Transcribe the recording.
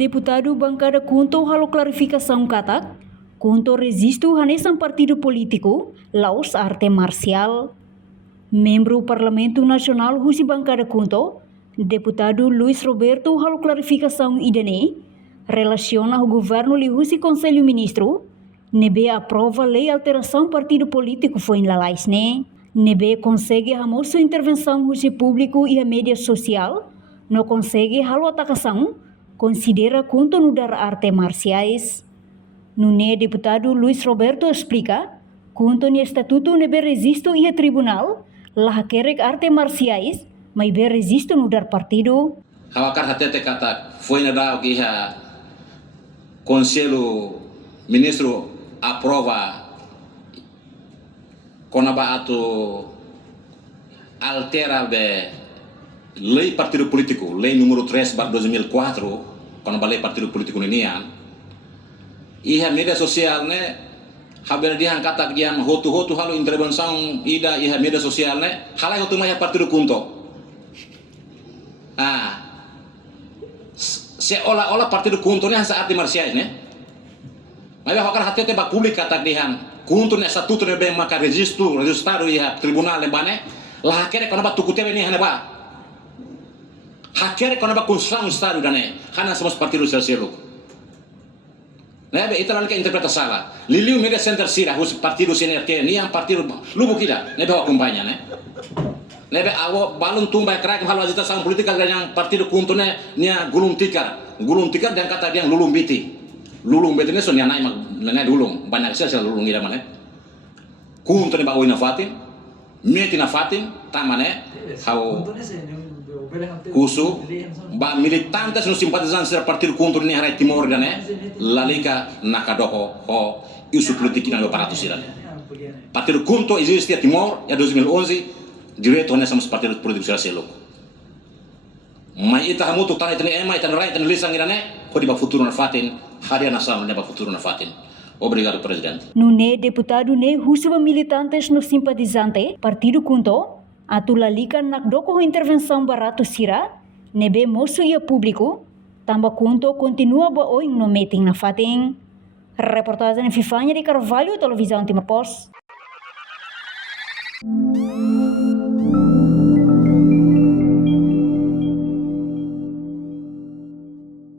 Deputado bancada Kunto halo clarificação katak, Kunto resisto hanesan partido político, laos arte marcial. Membro Parlamento Nacional husi bancada Kunto, Deputado Luis Roberto halo clarificação idane, relaciona o governo li husi Conselho Ministro, nebe aprova lei alteração partido político foi em lalais ne, nebe consegue hamor sua intervenção husi público e a mídia social, não consegue halo atacação, considera Kunto nudar arte marciais. Nune deputado Luis Roberto explica, Kunto ni estatuto nebe resisto e tribunal, lah kerek arte marciais, mas be resisto nudar partido. Hawakar hatete kata foi na dao que a Conselho Ministro aprova konaba atu altera be lei partido político, lei número 3/2004, quando balei partido político ninian, e a mídia social né, haber dia kata dia hotu halo intervenção ida e a mídia social né, halai hotu mai partido Kunto. Seolah-olah partido Kunto né sa arte marciais né. Mas hokar hati te ba publik kata dihan Kunto né statuto né bem maka registrado e a tribunal né bane, lah kere kono ba tukute ni hana ba. Hakere kono ba construção estado dane hana somos partido social. Né be italan ke interpreta sala. Liliu media center sira hus partido CNRT ni yang partido lubu kida ne be kumpanya ne. Ne be awo balung tumbai krak hal wajita sang politika yang partido Kunto ne nia gulung tikar dan kata dia lulung biti. Lulung biti ne so nia nai ne lulung banyak sel lulung ida mane. Kunto ne ba oina fatin meti na fatin tamane hau kusu ba militantes no simpatizantes del partido Kunto ni harai Timor dane lalika nakadoko ho isu politik na aparato sirane. Partido Kunto existe a Timor ya 2011 direto nessa partido político selo. Mas ita hamutu tanah itu ema ita rai tan lisang irane ko di ba futuro na fatin hari nasional ne ba futuro na fatin. Obrigado, presidente. Nune deputado ne husuba militantes no simpatizante partido Kunto atulalika nakdoko intervenção barato sira nebe moço ia público tamba Kunto continua ba oing no meeting na fatin. Reportagem Fifanya de Carvalho, televisão Timor Post.